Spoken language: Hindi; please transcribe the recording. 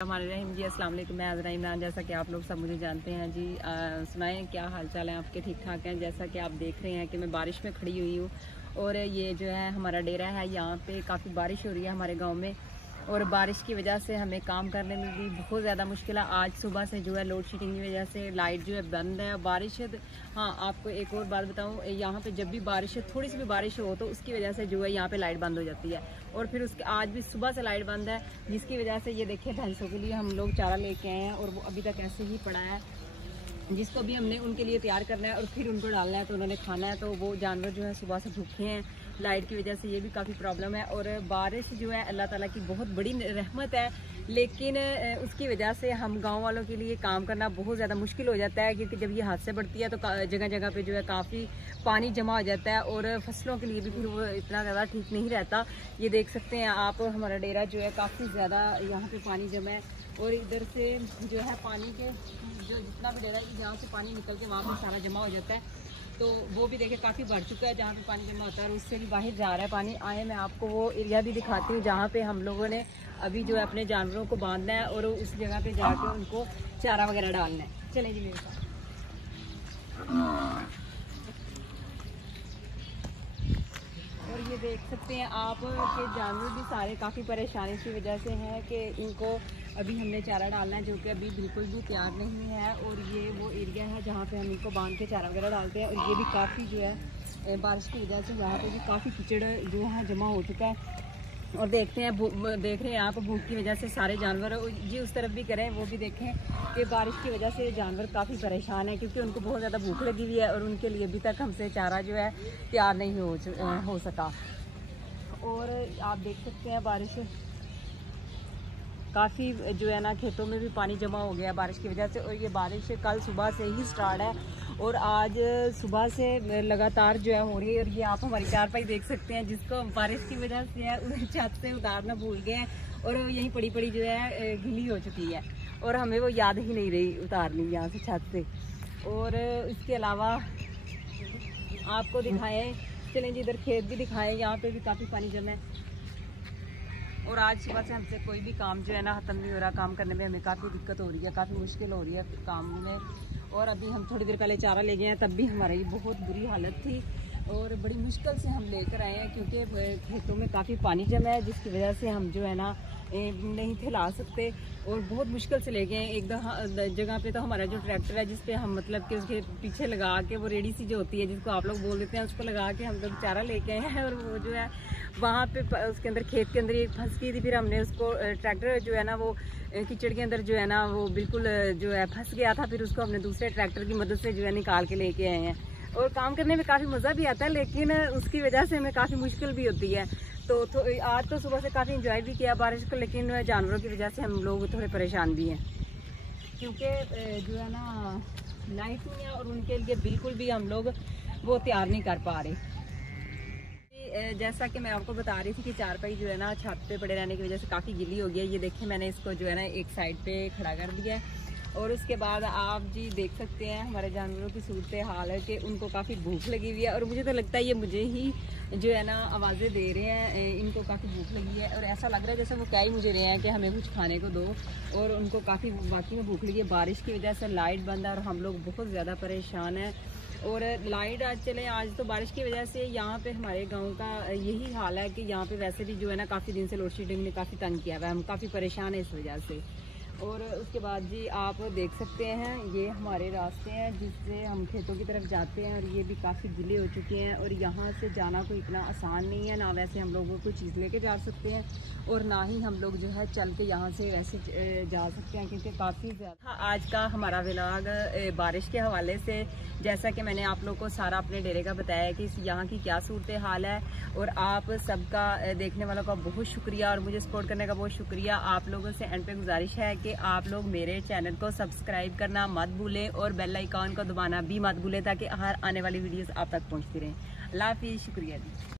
रहीम जी, अस्सलाम वालेकुम। मैं आज़रा इमरान, जैसा कि आप लोग सब मुझे जानते हैं जी। सुनाएं क्या हाल चाल है आपके? ठीक ठाक हैं। जैसा कि आप देख रहे हैं कि मैं बारिश में खड़ी हुई हूँ और ये जो है हमारा डेरा है, यहाँ पे काफ़ी बारिश हो रही है हमारे गांव में और बारिश की वजह से हमें काम करने में भी बहुत ज़्यादा मुश्किल है। आज सुबह से जो है लोड शेडिंग की वजह से लाइट जो है बंद है। बारिश है। हाँ, आपको एक और बात बताऊँ, यहाँ पे जब भी बारिश है, थोड़ी सी भी बारिश हो तो उसकी वजह से जो है यहाँ पे लाइट बंद हो जाती है और फिर उसके आज भी सुबह से लाइट बंद है, जिसकी वजह से ये देखिए भैंसों के लिए हम लोग चारा लेके आए हैं और वो अभी तक ऐसे ही पड़ा है, जिसको भी हमने उनके लिए तैयार करना है और फिर उनको डालना है तो उन्होंने खाना है। तो वो जानवर जो है सुबह से भूखे हैं लाइट की वजह से, ये भी काफ़ी प्रॉब्लम है। और बारिश जो है अल्लाह ताला की बहुत बड़ी रहमत है, लेकिन उसकी वजह से हम गांव वालों के लिए काम करना बहुत ज़्यादा मुश्किल हो जाता है, क्योंकि जब ये हाथ से बढ़ती है तो जगह जगह पे जो है काफ़ी पानी जमा हो जाता है और फसलों के लिए भी फिर वो इतना ज़्यादा ठीक नहीं रहता। ये देख सकते हैं आप, हमारा डेरा जो है काफ़ी ज़्यादा यहाँ पे पानी जमा है और इधर से जो है पानी के जो जितना भी डेरा है जहाँ से पानी निकल के वहाँ पर सारा जमा हो जाता है, तो वो भी देखिए काफ़ी बढ़ चुका है। जहाँ पे पानी जमा होता है और उससे भी बाहर जा रहा है पानी। आए मैं आपको वो एरिया भी दिखाती हूँ जहाँ पे हम लोगों ने अभी जो है अपने जानवरों को बांधना है और उस जगह पे जाकर उनको चारा वगैरह डालना है। चलें जी मेरे साथ। और ये देख सकते हैं आप कि जानवर भी सारे काफ़ी परेशानी की वजह से हैं कि इनको अभी हमने चारा डालना है, जो कि अभी बिल्कुल भी तैयार नहीं है। और ये वो एरिया है जहाँ पे हम इनको बांध के चारा वगैरह डालते हैं और ये भी काफ़ी जो है बारिश की वजह से यहाँ पे भी काफ़ी कीचड़ जो है जमा हो चुका है। और देखते हैं देख रहे हैं यहाँ पर भूख की वजह से सारे जानवर जी उस तरफ भी करें, वो भी देखें कि बारिश की वजह से जानवर काफ़ी परेशान है, क्योंकि उनको बहुत ज़्यादा भूख लगी हुई है और उनके लिए अभी तक हमसे चारा जो है तैयार नहीं हो सका। और आप देख सकते हैं बारिश काफ़ी जो है ना, खेतों में भी पानी जमा हो गया बारिश की वजह से। और ये बारिश कल सुबह से ही स्टार्ट है और आज सुबह से लगातार जो है हो रही है। और ये आप हमारी चारपाई देख सकते हैं, जिसको बारिश की वजह से है उधर छत से उतारना भूल गए हैं और यहीं पड़ी पड़ी जो है गीली हो चुकी है और हमें वो याद ही नहीं रही उतारनी यहाँ से छत से। और इसके अलावा आपको दिखाएं, चलें जी इधर खेत भी दिखाएं, यहाँ पे भी काफ़ी पानी जमा है। और आज सुबह से हमसे कोई भी काम जो है ना ख़त्म नहीं हो रहा। काम करने में हमें काफ़ी दिक्कत हो रही है, काफ़ी मुश्किल हो रही है काम में। और अभी हम थोड़ी देर पहले चारा ले गए हैं, तब भी हमारी बहुत बुरी हालत थी और बड़ी मुश्किल से हम लेकर आए हैं, क्योंकि खेतों में काफ़ी पानी जमा है, जिसकी वजह से हम जो है ना नहीं थे ला सकते और बहुत मुश्किल से ले गए हैं। एक जगह पे तो हमारा जो ट्रैक्टर है, जिस पे हम मतलब कि उसके पीछे लगा के वो रेडी सी जो होती है जिसको आप लोग बोल देते हैं, उसको लगा के हम लोग चारा लेके आए हैं। और वो जो है वहाँ पे उसके अंदर खेत के अंदर एक फंस गई थी, फिर हमने उसको ट्रैक्टर जो है ना वो कीचड़ के अंदर जो है ना वो बिल्कुल जो है फंस गया था, फिर उसको हमने दूसरे ट्रैक्टर की मदद से जो है निकाल के लेके आए हैं। और काम करने में काफ़ी मज़ा भी आता है, लेकिन उसकी वजह से हमें काफ़ी मुश्किल भी होती है। तो आज तो सुबह से काफ़ी इंजॉय भी किया बारिश को, लेकिन जानवरों की वजह से हम लोग थोड़े परेशान भी हैं, क्योंकि जो है ना लाइट नहीं है और उनके लिए बिल्कुल भी हम लोग वो तैयार नहीं कर पा रहे। जैसा कि मैं आपको बता रही थी कि चारपाई जो है ना छत पे पड़े रहने की वजह से काफ़ी गीली हो गई है। ये देखिए मैंने इसको जो है ना एक साइड पे खड़ा कर दिया है और उसके बाद आप जी देख सकते हैं हमारे जानवरों की सूरत हाल है कि उनको काफ़ी भूख लगी हुई है। और मुझे तो लगता है ये मुझे ही जो है ना आवाज़ें दे रहे हैं, इनको काफ़ी भूख लगी है और ऐसा लग रहा है जैसे वो कह ही मुझे रहे हैं कि हमें कुछ खाने को दो। और उनको काफ़ी वाकई में भूख लगी है। बारिश की वजह से लाइट बंद है और हम लोग बहुत ज़्यादा परेशान हैं। और लाइट आज चले, आज तो बारिश की वजह से यहाँ पे हमारे गांव का यही हाल है कि यहाँ पे वैसे भी जो है ना काफ़ी दिन से लोड शेडिंग ने काफ़ी तंग किया हुआ है, हम काफ़ी परेशान हैं इस वजह से। और उसके बाद जी आप देख सकते हैं ये हमारे रास्ते हैं जिससे हम खेतों की तरफ जाते हैं और ये भी काफ़ी गीले हो चुके हैं और यहाँ से जाना कोई इतना आसान नहीं है। ना वैसे हम लोगों को चीज़ लेके जा सकते हैं और ना ही हम लोग जो है चल के यहाँ से वैसे जा सकते हैं, क्योंकि काफ़ी ज़्यादा आज का हमारा व्लॉग बारिश के हवाले से, जैसा कि मैंने आप लोग को सारा अपने डेरे का बताया कि यहाँ की क्या सूरत हाल है। और आप सबका देखने वालों का बहुत शुक्रिया और मुझे सपोर्ट करने का बहुत शुक्रिया। आप लोगों से एंड पे गुजारिश है कि आप लोग मेरे चैनल को सब्सक्राइब करना मत भूलें और बेल आइकॉन को दबाना भी मत भूलें, ताकि हर आने वाली वीडियोस आप तक पहुंचती रहें। अल्लाह हाफिज़, शुक्रिया जी।